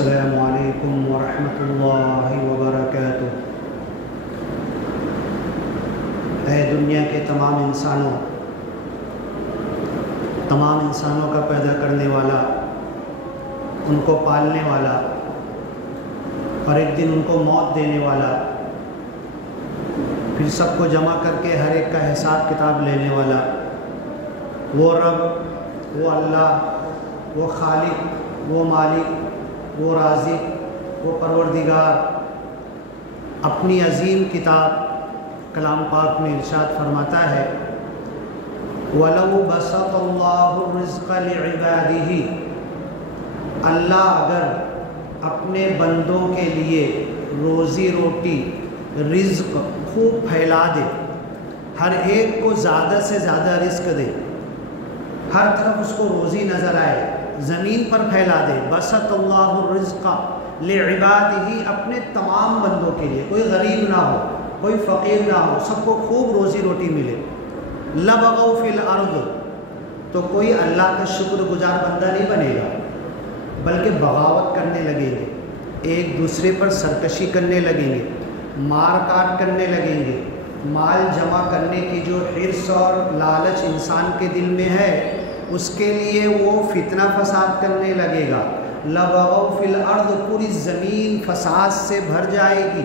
السلام علیکم ورحمۃ اللہ وبرکاتہ۔ اے دنیا کے تمام انسانوں کا پیدا کرنے والا، ان کو پالنے والا اور ایک دن ان کو موت دینے والا، پھر سب کو جمع کر کے ہر ایک کا حساب کتاب لینے والا، وہ رب، وہ اللہ، وہ خالق، وہ مالک، وہ رازق، وہ پروردگار اپنی عظیم کتاب کلام پاک میں ارشاد فرماتا ہے وَلَوْ بَسَطَ اللَّهُ الرِّزْقَ لِعِبَادِهِ، اللہ اگر اپنے بندوں کے لیے روزی روٹی رزق خوب پھیلا دے، ہر ایک کو زیادہ سے زیادہ رزق دے، ہر طرف اس کو روزی نظر آئے، زمین پر پھیلا دے، بسط اللہ الرزق لعبادہ، اپنے تمام بندوں کے لیے، کوئی غریب نہ ہو، کوئی فقیر نہ ہو، سب کو خوب روزی روٹی ملے، لبغوا فی الارض، تو کوئی اللہ کا شکر گزار بندہ نہیں بنے گا، بلکہ بغاوت کرنے لگیں گے، ایک دوسرے پر سرکشی کرنے لگیں گے، مار کاٹ کرنے لگیں گے، مال جمع کرنے کی جو حرص اور لالچ انسان کے دل میں ہے، اس کے لیے وہ فتنہ فساد کرنے لگے گا، لبغوا فی الارض، پوری زمین فساد سے بھر جائے گی۔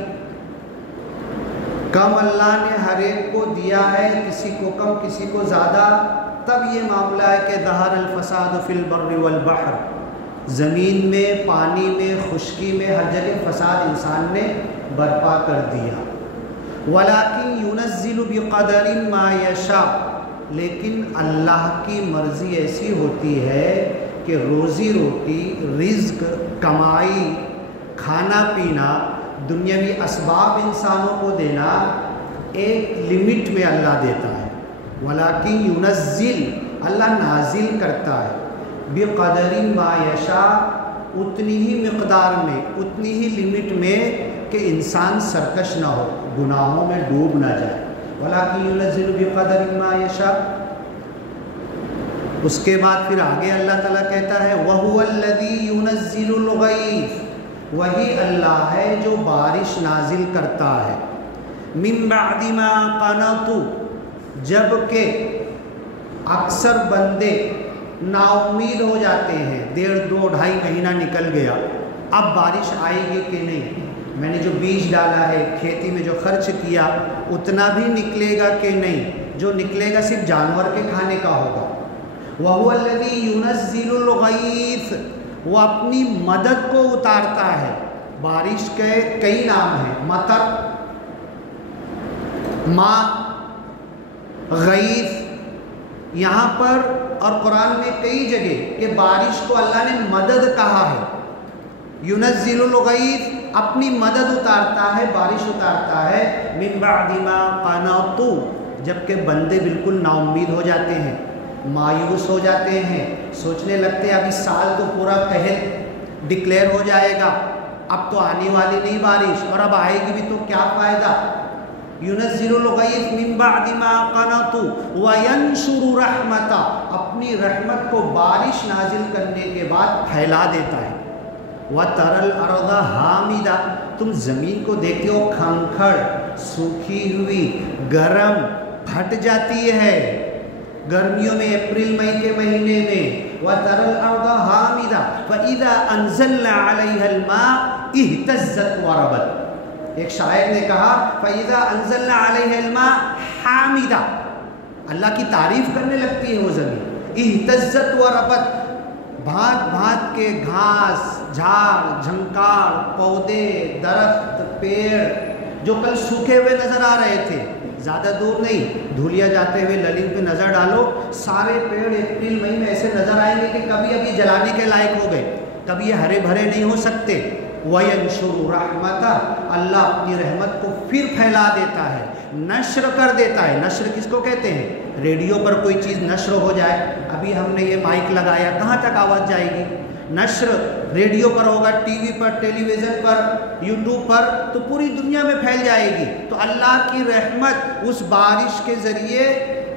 کم اللہ نے ہر ایک کو دیا ہے، کسی کو کم کسی کو زیادہ، تب یہ معاملہ ہے کہ ظہر الفساد فی البر والبحر، زمین میں، پانی میں، خشکی میں، ہر جگہ فساد انسان نے برپا کر دیا۔ وَلَٰكِن يُنَزِّلُ بِقَدَرٍ مَا يَشَاءُ، لیکن اللہ کی مرضی ایسی ہوتی ہے کہ روزی روٹی، رزق، کمائی، کھانا پینا، دنیاوی اسباب انسانوں کو دینا ایک لمٹ میں اللہ دیتا ہے۔ وَلَٰكِن يُنَزِّلُ، اللہ نازل کرتا ہے، بِقَدَرٍ مَا يَشَاءُ، اتنی ہی مقدار میں، اتنی ہی لمٹ میں کہ انسان سرکش نہ ہو، گناہوں میں ڈوب نہ جائے۔ وَلَٰكِن يُنَزِّلُ بِقَدَرٍ مَا يَشَاءُ، اس کے بعد پھر آگے اللہ تعالیٰ کہتا ہے وَهُوَ الَّذِي يُنَزِّلُ الْغَيْثَ، وہی اللہ ہے جو بارش نازل کرتا ہے، مِن بَعْدِ مَا قَنَطُوا، جب کہ اکثر بندے نا امید ہو جاتے ہیں، 1.5 2 2.5 مہینہ نکل گیا، اب بارش آئے گی کہ نہیں، میں نے جو بیج ڈالا ہے، کھیتی میں جو خرچ کیا اتنا بھی نکلے گا کہ نہیں، جو نکلے گا صرف جانور کے کھانے کا ہوگا۔ وَهُوَ الَّذِي يُنَزِّلُ الْغَيْثَ، وہ اپنی مدد کو اتارتا ہے۔ بارش کے کئی نام ہیں، مطر، ماء، غیث، یہاں پر اور قرآن میں کئی جگہ کہ بارش کو اللہ نے مدد کہا ہے۔ يُنَزِّلُ الْغَيْثَ، اپنی مدد اتارتا ہے، بارش اتارتا ہے، مِن بَعْدِ مَا قَنَطُوا، جبکہ بندے بالکل نا امید ہو جاتے ہیں، مایوس ہو جاتے ہیں، سوچنے لگتے ہیں اب اس سال تو پورا قحط ڈکلیئر ہو جائے گا، اب تو آنے والی نہیں بارش، اور اب آئے گی بھی تو کیا فائدہ۔ يُنَزِّلُ الْغَيْثَ مِن بَعْدِ مَا قَنَطُوا وَيَنشُرُ رَحْمَتَهُ، اپنی رحمت کو بارش نازل کرنے کے بعد پھیلا دیتا ہے۔ وَتَرَى الْأَرْضَ هَامِدَةً، تم زمین کو دیکھتے ہو کھنکھڑ، سوکھی ہوئی، گرم، پھٹ جاتی ہے گرمیوں میں، اپریل مئی کے مہینے میں۔ وَتَرَى الْأَرْضَ هَامِدَةً فَإِذَا أَنزَلْنَا عَلَيْهَا الْمَاءَ اهْتَزَّتْ وَرَبَتْ، ایک شاعر نے کہا فَإِذَا أَنزَلْنَا عَلَيْهَا الْمَاءَ حَامِدَةً، اللہ کی تعریف کرنے لگتی ہے وہ زمین، اهْتَزَّتْ وَرَبَتْ، بھانت بھانت کے گھاس، جھاڑ جھنکار، پودے، درخت، پیڑ جو کل سوکھے ہوئے نظر آ رہے تھے، زیادہ دور نہیں، دھولیا جاتے ہوئے للنگ پہ نظر ڈالو، سارے پیڑ اپریل مئی میں ایسے نظر آئیں گے کہ کبھی ابھی جلانے کے لائق ہو گئے، کبھی یہ ہرے بھرے نہیں ہو سکتے۔ وَيَنشُرُ رَحْمَتَهُ، اللہ اپنی رحمت کو پھر پھیلا دیتا ہے، نشر کر دیتا ہے۔ نشر کس کو کہتے ہیں؟ ریڈیو پر کوئی چیز نشر ہو جائے، ابھی ہم نے یہ مائک لگایا، کہاں تک آواز جائے گی؟ نشر ریڈیو پر ہوگا، ٹی وی پر، ٹیلی ویژن پر، یوٹیوب پر، تو پوری دنیا میں پھیل جائے گی۔ تو اللہ کی رحمت اس بارش کے ذریعے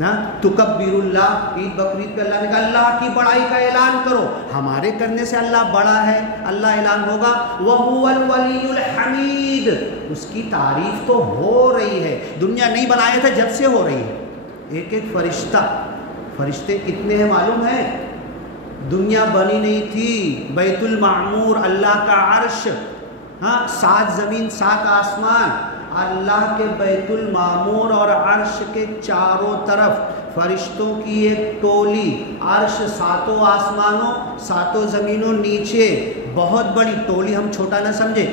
نا تکبراللہ، عید بقرعید پہ اللہ نے کہا اللہ کی بڑائی کا اعلان کرو، ہمارے کرنے سے اللہ بڑا ہے، اللہ اعلان ہوگا وَهُوَ الْوَلِيُّ الْحَمِيدُ، اس کی تعریف تو ہو رہی ہے، دنیا نہیں بنایا تھا جب سے ہو رہی ہے۔ ایک ایک فرشتہ، فرشتے کتنے ہیں معلوم ہے؟ دنیا بنی نہیں تھی، بیت المعمور اللہ کا عرش، ہاں 7 زمین 7 آسمان، اللہ کے بیت المعمور اور عرش کے چاروں طرف فرشتوں کی ایک ٹولی، عرش 7 آسمانوں 7 زمینوں نیچے، بہت بڑی ٹولی، ہم چھوٹا نہ سمجھے،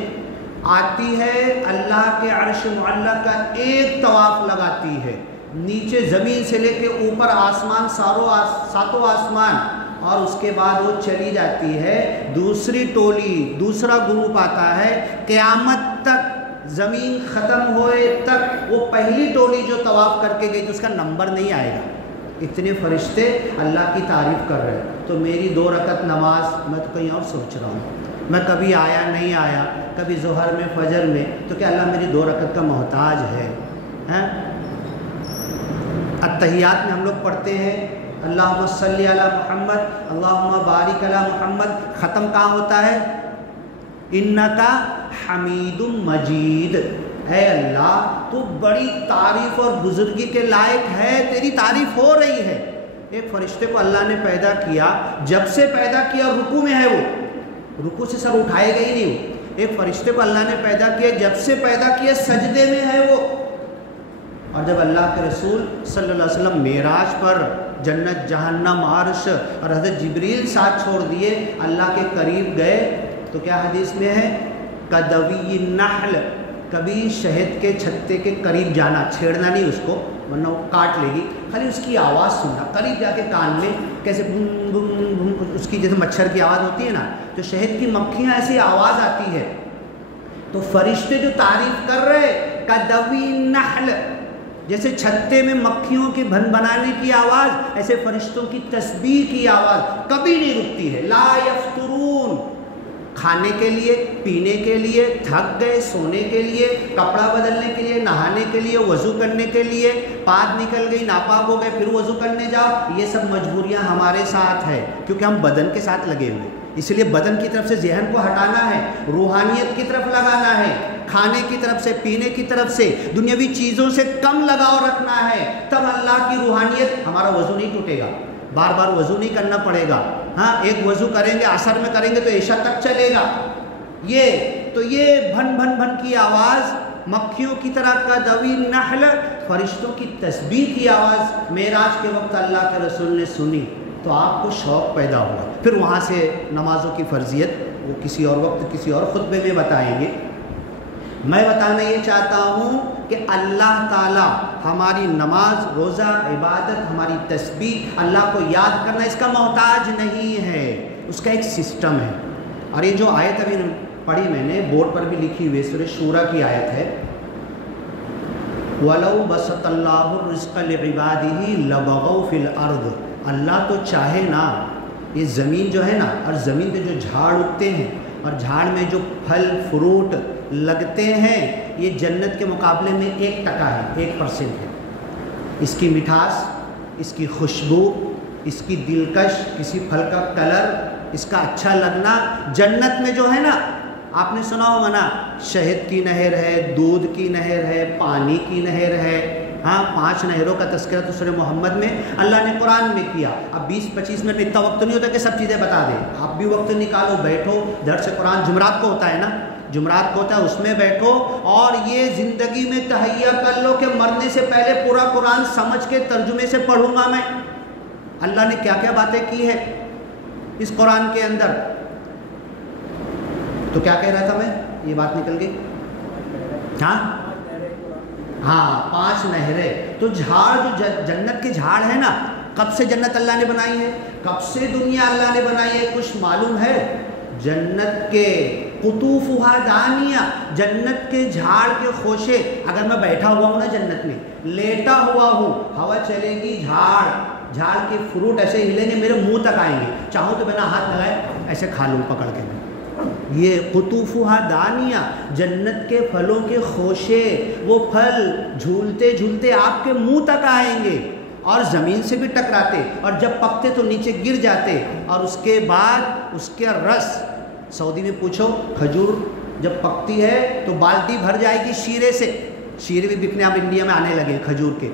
آتی ہے اللہ کے عرش معلّہ کا ایک طواف لگاتی ہے، نیچے زمین سے لے کے اوپر آسمان 7 آسمان، اور اس کے بعد وہ چلی جاتی ہے، دوسری ٹولی دوسرا گروپ آتا ہے، قیامت تک زمین ختم ہوئے تک وہ پہلی ٹولی جو طواف کر کے گئی تو اس کا نمبر نہیں آئے گا، اتنے فرشتے اللہ کی تعریف کر رہے ہیں۔ تو میری 2 رکعت نماز میں تو کہیں اور سوچ رہا ہوں، میں کبھی آیا نہیں آیا، کبھی ظہر میں فجر میں، تو کیا اللہ میری 2 رکعت کا محتاج ہے؟ اتحیات میں ہم لوگ پڑھتے ہیں اللہم صلی علی محمد اللہم بارک علی محمد، ختم کہاں ہوتا ہے؟ انکا حمید مجید، اے اللہ تو بڑی تعریف اور بزرگی کے لائق ہے، تیری تعریف ہو رہی ہے۔ ایک فرشتے کو اللہ نے پیدا کیا، جب سے پیدا کیا رکوع میں ہے، وہ رکوع سے سر اٹھائے گا ہی نہیں، وہ ایک فرشتے کو اللہ نے پیدا کیا، جب سے پیدا کیا سجدے میں ہے وہ۔ اور جب اللہ کے رسول صلی اللہ علیہ وسلم معراج پر جنت جہنم عرش اور حضرت جبریل ساتھ چھوڑ دیے، اللہ کے قریب گئے، تو کیا حدیث میں ہے کدوی النحل، کبھی شہد کے چھتے کے قریب جانا، چھیڑنا نہیں اس کو ورنہ وہ کاٹ لے گی، خالی اس کی آواز سننا، قریب جا کے کان میں کیسے بم بم بم، اس کی جیسے مچھر کی آواز ہوتی ہے نا، تو شہد کی مکھیاں ایسی آواز آتی ہے، تو فرشتے جو تعریف کر رہے کدوی النحل، جیسے چھتے میں مکھیوں کے بھن بنانے کی آواز، ایسے فرشتوں کی تسبیح کی آواز کبھی نہیں رکتی ہے۔ لا یفترون، کھانے کے لیے، پینے کے لیے، تھک گئے سونے کے لیے، کپڑا بدلنے کے لیے، نہانے کے لیے، وضو کرنے کے لیے، پاک نکل گئی ناپاک ہو گئے پھر وضو کرنے جاؤ، یہ سب مجبوریاں ہمارے ساتھ ہے، کیونکہ ہم بدن کے ساتھ لگے ہوئے، اس لیے بدن کی طرف سے ذہن کو ہٹانا ہے، روحانیت کی طرف لگانا ہے، کھانے کی طرف سے، پینے کی طرف سے، دنیاوی چیزوں سے کم لگاؤ رکھنا ہے، تب اللہ کی روحانیت، ہمارا وضو نہیں ٹوٹے گا، بار بار وضو نہیں کرنا پڑے گا، ہاں ایک وضو کریں گے عصر میں کریں گے تو عشاء تک چلے گا، یہ بھن بھن بھن کی آواز، مکھیوں کی طرح کدوی النحل، فرشتوں کی تسبیح کی آواز معراج کے وقت اللہ کے رسول نے سنی، تو آپ کو شوق پیدا ہوا۔ پھر وہاں سے نمازوں کی فرضیت وہ کسی اور وقت کسی اور خطبے میں بتائیں گے۔ میں بتانا یہ چاہتا ہوں کہ اللہ تعالیٰ ہماری نماز، روزہ، عبادت، ہماری تسبیح، اللہ کو یاد کرنا، اس کا محتاج نہیں ہے، اس کا ایک سسٹم ہے۔ اور یہ جو آیت ابھی پڑھی میں نے، بورڈ پر بھی لکھی ہوئی، سورہ شورى کی آیت ہے، وَلَوْ بَسَطَ اللَّهُ الرِّزْقَ لِعِبَادِهِ لَبَغَوْا فِي الْأَرْضِ، اللہ تو چاہے نا، یہ زمین جو ہے نا، اور زمین پہ جو جھاڑ اگتے ہیں اور جھاڑ میں جو پھل فروٹ لگتے ہیں، یہ جنت کے مقابلے میں 1% ہے، 1% ہے، اس کی مٹھاس، اس کی خوشبو، اس کی دلکش، کسی پھل کا کلر، اس کا اچھا لگنا، جنت میں جو ہے نا، آپ نے سنا ہوگا نا، شہد کی نہر ہے، دودھ کی نہر ہے، پانی کی نہر ہے، ہاں 5 نہروں کا تذکرہ تو سورہ محمد میں اللہ نے قرآن میں کیا۔ اب 20-25 منٹ اتنا وقت نہیں ہوتا کہ سب چیزیں بتا دیں، آپ بھی وقت نکالو، بیٹھو، درس قرآن جمعرات کو ہوتا ہے نا، جمعرات کو ہوتا ہے، اس میں بیٹھو اور یہ زندگی میں تہیہ کر لو کہ مرنے سے پہلے پورا قرآن سمجھ کے ترجمے سے پڑھوں گا میں، اللہ نے کیا کیا باتیں کی ہے اس قرآن کے اندر۔ تو کیا کہہ رہا تھا میں، یہ بات نکل گئی، ہاں 5 نہریں، تو جھاڑ جو جنت کے جھاڑ ہے نا، کب سے جنت اللہ نے بنائی ہے، کب سے دنیا اللہ نے بنائی ہے، کچھ معلوم ہے؟ جنت کے قطوفہا دانیہ، جنت کے جھاڑ کے خوشے، اگر میں بیٹھا ہوا ہوں نا جنت میں، لیٹا ہوا ہوں، ہوا چلے گی، جھاڑ کے فروٹ ایسے ہلیں گے، میرے منہ تک آئیں گے، چاہوں تو بنا ہاتھ لگائے ایسے کھا لوں پکڑ کے۔ یہ قطوفہا دانیہ، جنت کے پھلوں کے خوشے، وہ پھل جھولتے جھولتے آپ کے منہ تک آئیں گے، اور زمین سے بھی ٹکراتے اور جب پکتے تو نیچے گر جاتے، اور اس کے بعد اس کا رس، سعودی میں پوچھو کھجور جب پکتی ہے تو بالٹی بھر جائے گی شیرے سے، شیرے بھی بکنے اب انڈیا میں آنے لگے کھجور کے،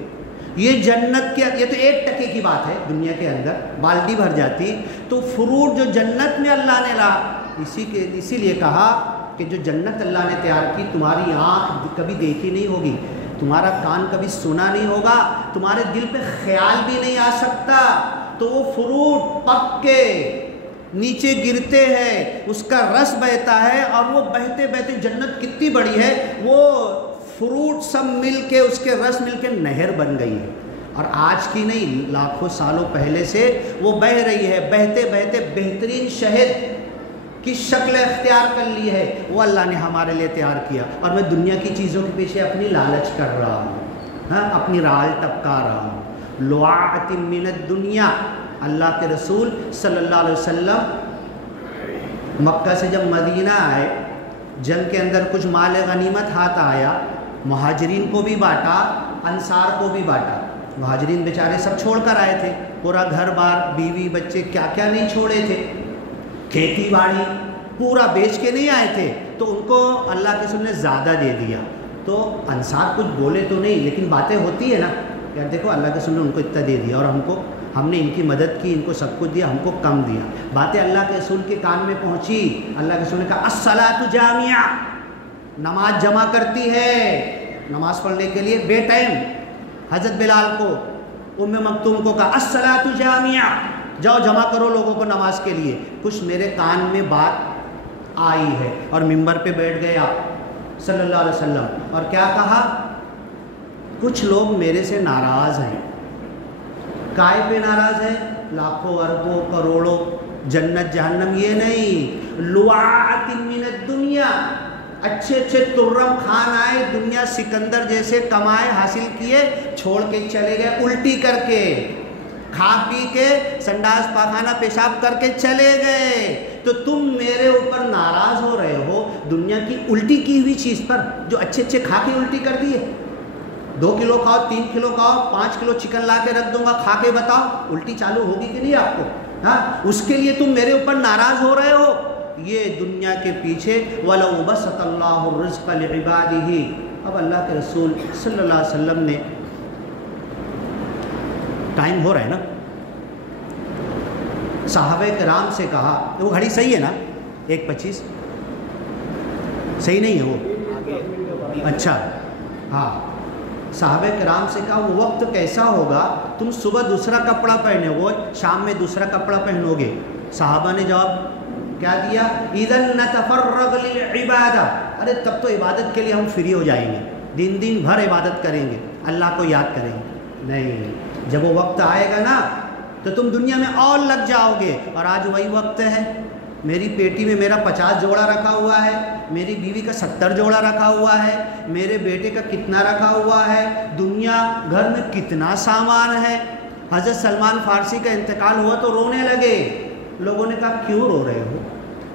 یہ جنت کے، یہ تو 1% کی بات ہے دنیا کے اندر، بالٹی بھر جاتی۔ تو فروٹ جو جنت میں اللہ نے لا، اسی لیے کہا کہ جو جنت اللہ نے تیار کی تمہاری آنکھ کبھی دیکھی نہیں ہوگی، تمہارا کان کبھی سنا نہیں ہوگا، تمہارے دل پہ خیال بھی نہیں آ سکتا، تو وہ فروٹ پک کے نیچے گرتے ہیں، اس کا رس بہتا ہے، اور وہ بہتے بہتے، جنت کتنی بڑی ہے، وہ فروٹ سب مل کے، اس کے رس مل کے نہر بن گئی ہے، اور آج کی نہیں، لاکھوں سالوں پہلے سے وہ بہہ رہی ہے، بہتے بہتے بہترین شہد کی شکل اختیار کر لی ہے، وہ اللہ نے ہمارے لیے تیار کیا، اور میں دنیا کی چیزوں کے پیچھے اپنی لالچ کر رہا ہوں، ہاں اپنی رال ٹپکا رہا ہوں۔ لعاعۃ من الدنیا، اللہ کے رسول صلی اللہ علیہ وسلم مکہ سے جب مدینہ آئے، جنگ کے اندر کچھ مال غنیمت ہاتھ آیا، مہاجرین کو بھی بانٹا، انصار کو بھی بانٹا۔ مہاجرین بیچارے سب چھوڑ کر آئے تھے، پورا گھر بار، بیوی بچے، کیا کیا نہیں چھوڑے تھے، کھیتی باڑی پورا بیچ کے نہیں آئے تھے، تو ان کو اللہ کے رسول نے زیادہ دے دیا۔ تو انصار کچھ بولے تو نہیں، لیکن باتیں ہوتی ہے نا، یار دیکھو اللہ کے رسول نے ان کو اتنا دے دیا، اور ہم نے ان کی مدد کی، ان کو سب کچھ دیا، ہم کو کم دیا۔ باتیں اللہ کے رسول کے کان میں پہنچی، اللہ کے رسول نے کہا الصلاۃ جامعہ، نماز جمع کرتی ہے، نماز پڑھنے کے لیے بے ٹائم حضرت بلال کو، ام مکتوم کو کہا الصلاۃ جامعہ، جاؤ جمع کرو لوگوں کو نماز کے لیے۔ کچھ میرے کان میں بات آئی ہے، اور ممبر پہ بیٹھ گیا صلی اللہ علیہ وسلم، اور کیا کہا، کچھ لوگ میرے سے ناراض ہیں۔ کائے پہ ناراض ہے؟ لاکھوں اربوں کروڑوں جنت جہنم یہ نہیں، لعاعۃ من الدنیا، اچھے اچھے ترم خان آئے، دنیا سکندر جیسے کمائے حاصل کیے، چھوڑ کے چلے گئے الٹی کر کے، کھا پی کے سنڈاس پاخانہ پیشاب کر کے چلے گئے، تو تم میرے اوپر ناراض ہو رہے ہو دنیا کی الٹی کی ہوئی چیز پر، جو اچھے اچھے کھا کے الٹی کر دیے۔ 2 کلو کھاؤ، 3 کلو کھاؤ، 5 کلو چکن لا کے رکھ دوں گا، کھا کے بتاؤ الٹی چالو ہوگی کہ نہیں آپ کو؟ ہاں، اس کے لیے تم میرے اوپر ناراض ہو رہے ہو؟ یہ دنیا کے پیچھے وَلَوْ بَسَطَ اللَّهُ الرِّزْقَ لِعِبَادِهِ۔ اب اللہ کے رسول صلی اللہ علیہ وسلم نے، ٹائم ہو رہا ہے نا، صحابہ کرام سے کہا، وہ گھڑی صحیح ہے نا 1:25؟ صحیح نہیں ہے وہ؟ اچھا ہاں، صحابہ کرام سے کہا وہ وقت کیسا ہوگا، تم صبح دوسرا کپڑا پہنے ہو، شام میں دوسرا کپڑا پہنو گے؟ صحابہ نے جواب کیا دیا، اِذًا نَتَفَرَّغُ لِلْعِبَادَةِ، ارے تب تو عبادت کے لیے ہم فری ہو جائیں گے، دن بھر عبادت کریں گے، اللہ کو یاد کریں گے۔ نہیں، جب وہ وقت آئے گا نا تو تم دنیا میں اور لگ جاؤ گے، اور آج وہی وقت ہے۔ میری پیٹی میں میرا 50 جوڑا رکھا ہوا ہے، میری بیوی کا 70 جوڑا رکھا ہوا ہے، میرے بیٹے کا کتنا رکھا ہوا ہے، دنیا گھر میں کتنا سامان ہے۔ حضرت سلمان فارسی کا انتقال ہوا تو رونے لگے، لوگوں نے کہا کیوں رو رہے ہو؟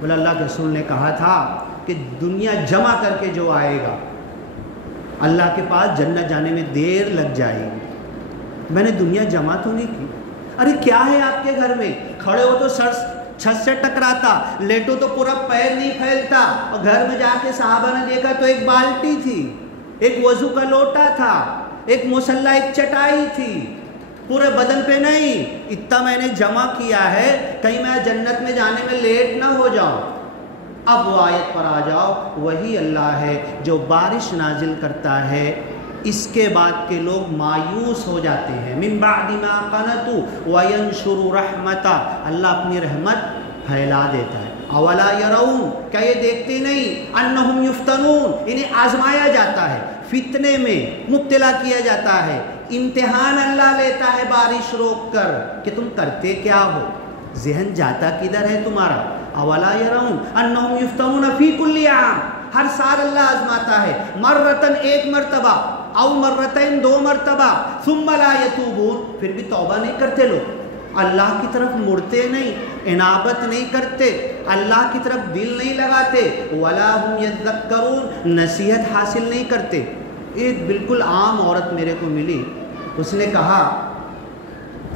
بولے اللہ کے رسول نے کہا تھا کہ دنیا جمع کر کے جو آئے گا اللہ کے پاس جنت جانے میں دیر لگ جائے گی۔ میں نے دنیا جمع تو نہیں کی۔ ارے کیا ہے آپ کے گھر میں؟ کھڑے ہو تو سر چھت سے ٹکراتا، لیٹو تو پورا پیر نہیں پھیلتا، اور گھر میں جا کے صحابہ نے دیکھا تو ایک بالٹی تھی، ایک وضو کا لوٹا تھا، ایک مصلی، ایک چٹائی تھی، پورے بدن پہ نہیں۔ اتنا میں نے جمع کیا ہے، کہیں میں جنت میں جانے میں لیٹ نہ ہو جاؤں۔ اب وہ آیت پر آ جاؤ، وہی اللہ ہے جو بارش نازل کرتا ہے، اس کے بعد کے لوگ مایوس ہو جاتے ہیں، من بعد ما قنطوا وینشر رحمتہ، اللہ اپنی رحمت پھیلا دیتا ہے۔ اولا یرون، کیا یہ دیکھتے نہیں، انہم یفتنون، انہیں آزمایا جاتا ہے، فتنے میں مبتلا کیا جاتا ہے، امتحان اللہ لیتا ہے بارش روک کر کہ تم کرتے کیا ہو، ذہن جاتا کدھر ہے تمہارا۔ اولا یرون انہم یفتنون فی کل عام، ہر سال اللہ آزماتا ہے، مرتن ایک مرتبہ، او مرتين 2 مرتبہ، ثم لا يتوبون، پھر بھی توبہ نہیں کرتے لوگ، اللہ کی طرف مڑتے نہیں، انابت نہیں کرتے، اللہ کی طرف دل نہیں لگاتے، ولا هم يذكرون، نصیحت حاصل نہیں کرتے۔ ایک بالکل عام عورت میرے کو ملی، اس نے کہا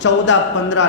14-15